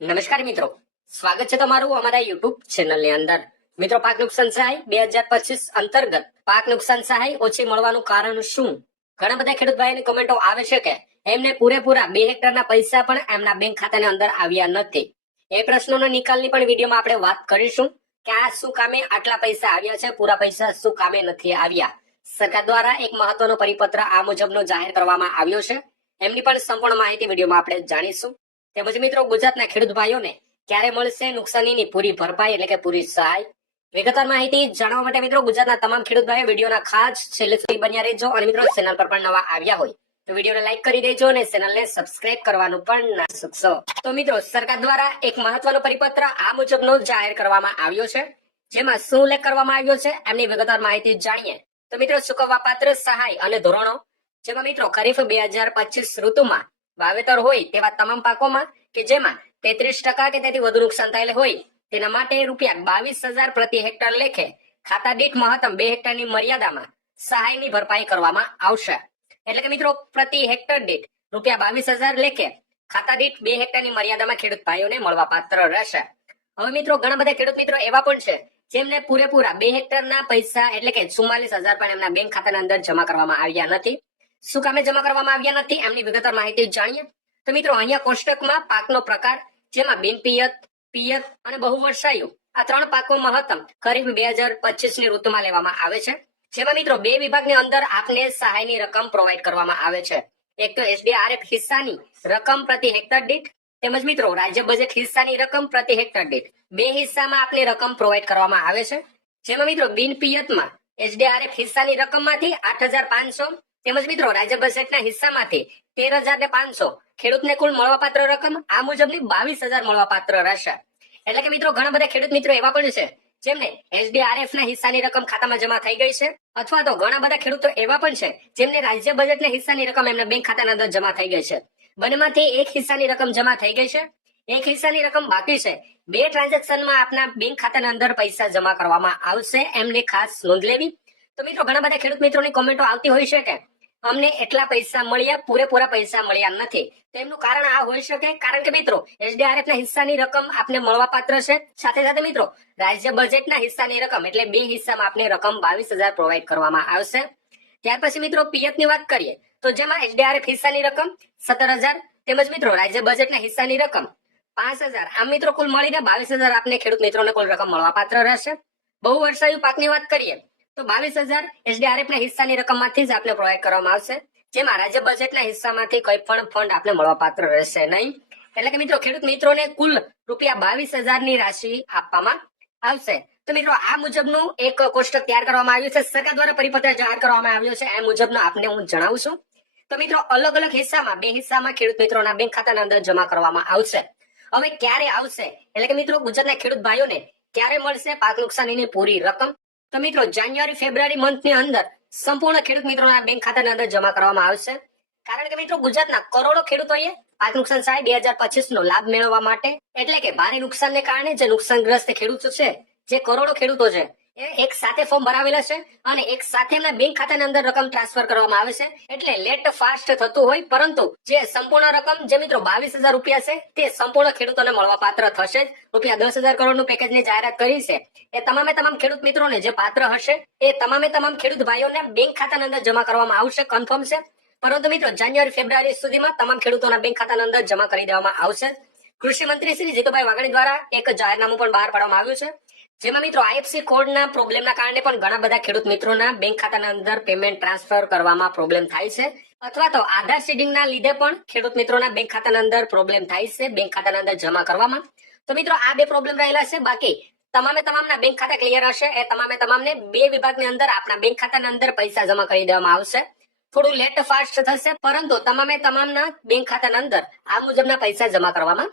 નમસ્કાર મિત્રો, સ્વાગત છે તમારું અમારા યુટ્યુબ ચેનલની અંદર. મિત્રો, પાક નુકસાન સહાય 2025 અંતર્ગત પાક નુકસાન સહાય ઓછી મળવાનું કારણ શું? ઘણા બધા ખેડૂત ભાઈની કમેન્ટો આવે છે કે એમને પૂરેપૂરા 2 હેક્ટરના પૈસા પણ એમના બેંક ખાતાની અંદર આવ્યા નથી. એ પ્રશ્નોનો નિકાલની પણ વિડીયોમાં આપણે વાત કરીશું કે આ શું કામે આટલા પૈસા આવ્યા છે, પૂરા પૈસા શું કામે નથી આવ્યા. સરકાર દ્વારા એક મહત્વનો પરિપત્ર આ મુજબનો જાહેર કરવામાં આવ્યો છે. એમની પણ સંપૂર્ણ માહિતી વિડીયોમાં આપણે જાણીશું. તેમજ મિત્રો, ગુજરાતના ખેડૂત ભાઈઓને ક્યારે મળશે નુકસાનીની પૂરી ભરપાઈ એટલે કે પૂરી સહાય? વિગતવાર માહિતી જાણવા માટે મિત્રો ગુજરાતના તમામ ખેડૂત ભાઈઓ વિડીયોના ખાસ છેલ્લે સુધી બન્યા રહેજો. અને મિત્રો, ચેનલ પર પણ નવા આવ્યા હોય તો વિડીયોને લાઈક કરી દેજો અને ચેનલને સબસ્ક્રાઇબ કરવાનું પણ ના ચૂકશો. તો મિત્રો, સરકાર દ્વારા એક મહત્વનો પરિપત્ર આ મુજબનો જાહેર કરવામાં આવ્યો છે. જેમાં શું ઉલ્લેખ કરવામાં આવ્યો છે એમની વિગતવાર માહિતી જાણીએ. તો મિત્રો, ચૂકવવાપાત્ર સહાય અને ધોરણો, જેમાં મિત્રો ખરીફ 2025 ઋતુમાં વાવેતર હોય તેવા તમામ પાકોમાં કે જેમાં 33% કે તેથી વધુ નુકસાન થયેલ હોય તેના માટે ₹22,000 પ્રતિ હેક્ટર લેખે ખાતા દીઠ મહત્તમ 2 હેક્ટરની મર્યાદામાં સહાયની ભરપાઈ કરવામાં આવશે. એટલે કે મિત્રો, પ્રતિ હેક્ટર દીઠ ₹22,000 લેખે ખાતા દીઠ 2 હેક્ટરની મર્યાદામાં ખેડૂત ભાઈઓને મળવાપાત્ર રહેશે. હવે મિત્રો, ઘણા બધા ખેડૂત મિત્રો એવા પણ છે જેમને પૂરેપૂરા 2 હેક્ટરના પૈસા એટલે કે 44,000 પણ એમના બેંક ખાતાની અંદર જમા કરવામાં આવ્યા નથી. શું કામે જમા કરવામાં આવ્યા નથી એમની વિગતવાર માહિતી જાણીએ. તો મિત્રો, અહીંયા કોષ્ટકમાં પાકનો પ્રકાર, જેમાં બિનપિયત, પિયત અને બહુવર્ષાયુ આ 3 પાકો મહત્તમ ખરીફ 2025 ની ઋતુમાં લેવામાં આવે છે. જેમાં મિત્રો 2 વિભાગની અંદર આપને સહાયની રકમ પ્રોવાઈડ કરવામાં આવે છે. એક તો SDRF હિસ્સાની રકમ પ્રતિ હેક્ટર દીઠ, તેમજ મિત્રો રાજ્ય બજેટ હિસ્સાની રકમ પ્રતિ હેક્ટર દીઠ 2 હિસ્સામાં આપને રકમ પ્રોવાઈડ કરવામાં આવે છે. જેમાં મિત્રો બિનપિયતમાં SDRF હિસ્સાની રકમમાંથી 8,500 તેમજ મિત્રો રાજ્ય બજેટના હિસ્સામાંથી 13,500 ખેડૂતને કુલ મળવાપાત્ર રકમ આ મુજબની 22,000 મળવાપાત્ર રહેશે. એટલે કે મિત્રો, ઘણા બધા ખેડૂત મિત્રો એવા પણ છે જેમને SDRF ના હિસ્સાની રકમ ખાતામાં જમા થઈ ગઈ છે, અથવા તો ઘણા બધા ખેડૂતો એવા પણ છે જેમને રાજ્ય બજેટના હિસ્સાની રકમ એમના બેંક ખાતાની અંદર જમા થઈ ગઈ છે. બંનેમાંથી એક હિસ્સાની રકમ જમા થઈ ગઈ છે, એક હિસ્સાની રકમ બાકી છે. 2 ટ્રાન્ઝેક્શનમાં આપના બેંક ખાતાની અંદર પૈસા જમા કરવામાં આવશે, એમને ખાસ નોંધ લેવી. તો મિત્રો, ઘણા બધા ખેડૂત મિત્રોની કોમેન્ટો આવતી હોય છે કે અમને એટલા પૈસા મળ્યા, પૂરેપૂરા પૈસા મળ્યા નથી. તો એમનું કારણ આ હોઈ શકે કારણ કે મિત્રો SDRF ના હિસ્સાની રકમ આપને મળવાપાત્ર છે. સાથે સાથે મિત્રો રાજ્ય બજેટના હિસ્સાની રકમ એટલે 2 હિસ્સામાં આપને રકમ 22,000 પ્રોવાઈડ કરવામાં આવશે. ત્યાર પછી મિત્રો પિયતની વાત કરીએ તો જેમાં SDRF હિસ્સાની રકમ 17,000 તેમજ મિત્રો રાજ્ય બજેટના હિસ્સાની રકમ 5,000, આમ મિત્રો કુલ મળીને 22,000 આપને ખેડૂત મિત્રોને કુલ રકમ મળવાપાત્ર રહેશે. બહુવર્ષાયુ પાકની વાત કરીએ તો 22,000 SDRF ના હિસ્સાની રકમમાંથી જ આપને પ્રોવાઈડ કરવામાં આવશે. જેમાં રાજ્ય બજેટના હિસ્સામાંથી કોઈ પણ ફંડ આપને મળવાપાત્ર રહેશે નહીં. એટલે કે મિત્રો ખેડૂત મિત્રોને કુલ ₹22,000 ની રાશિ આપવામાં આવશે. તો મિત્રો, આ મુજબનું એક કોષ્ટક તૈયાર કરવામાં આવ્યું છે. સરકાર દ્વારા પરિપત્ર જાહેર કરવામાં આવ્યો છે. આ મુજબનો આપને હું જણાવું છું. તો મિત્રો, અલગ અલગ હિસ્સામાં 2 હિસ્સામાં ખેડૂત મિત્રોના બેંક ખાતાની અંદર જમા કરવામાં આવશે. હવે ક્યારે આવશે એટલે કે મિત્રો ગુજરાતના ખેડૂત ભાઈઓને ક્યારે મળશે પાક નુકસાનીની પૂરી રકમ? તો મિત્રો, જાન્યુઆરી ફેબ્રુઆરી મંથની અંદર સંપૂર્ણ ખેડૂત મિત્રોના બેંક ખાતાની અંદર જમા કરવામાં આવશે. કારણ કે મિત્રો ગુજરાતના કરોડો ખેડૂતોએ પાક નુકસાન સહાય 2025 નો લાભ મેળવવા માટે એટલે કે ભારે નુકસાનને કારણે જે નુકસાનગ્રસ્ત ખેડૂતો છે, જે કરોડો ખેડૂતો છે, એ એક સાથે ફોર્મ ભરાવેલા છે અને એક સાથે એમના બેંક ખાતાની અંદર રકમ ટ્રાન્સફર કરવામાં આવે છે. એટલે લેટ ફાસ્ટ થતું હોય, પરંતુ જે સંપૂર્ણ રકમ જે મિત્રો 22,000 રૂપિયા છે તે સંપૂર્ણ ખેડૂતોને મળવાપાત્ર થશે. ₹10,000 કરોડનું પેકેજની જાહેરાત કરી છે. એ તમામે તમામ ખેડૂત મિત્રોને જે પાત્ર હશે એ તમામે તમામ ખેડૂત ભાઈઓને બેંક ખાતાની અંદર જમા કરવામાં આવશે, કન્ફર્મ છે. પરંતુ મિત્રો જાન્યુઆરી ફેબ્રુઆરી સુધીમાં તમામ ખેડૂતોના બેંક ખાતાની અંદર જમા કરી દેવામાં આવશે. કૃષિ મંત્રી શ્રી જીતુભાઈ વાઘાણી દ્વારા એક જાહેરનામું પણ બહાર પાડવામાં આવ્યું છે. જેમાં મિત્રો IFSC કોડના પ્રોબ્લેમના કારણે પણ ઘણા બધા ખેડૂત મિત્રોના બેંક ખાતાના અંદર પેમેન્ટ ટ્રાન્સફર કરવામાં પ્રોબ્લેમ થાય છે, અથવા તો આધાર સીડિંગના લીધે પણ ખેડૂત મિત્રોના બેંક ખાતાના અંદર પ્રોબ્લેમ થાય છે બેંક ખાતાના અંદર જમા કરવામાં. તો મિત્રો આ 2 પ્રોબ્લેમ રહેલા છે. બાકી તમામે તમામના બેંક ખાતા ક્લિયર હશે. એ તમામે તમામને 2 વિભાગની અંદર આપના બેંક ખાતાના અંદર પૈસા જમા કરી દેવામાં આવશે. થોડું લેટ ફાસ્ટ થશે, પરંતુ તમામે તમામના બેંક ખાતાના અંદર આ મુજબના પૈસા જમા કરવામાં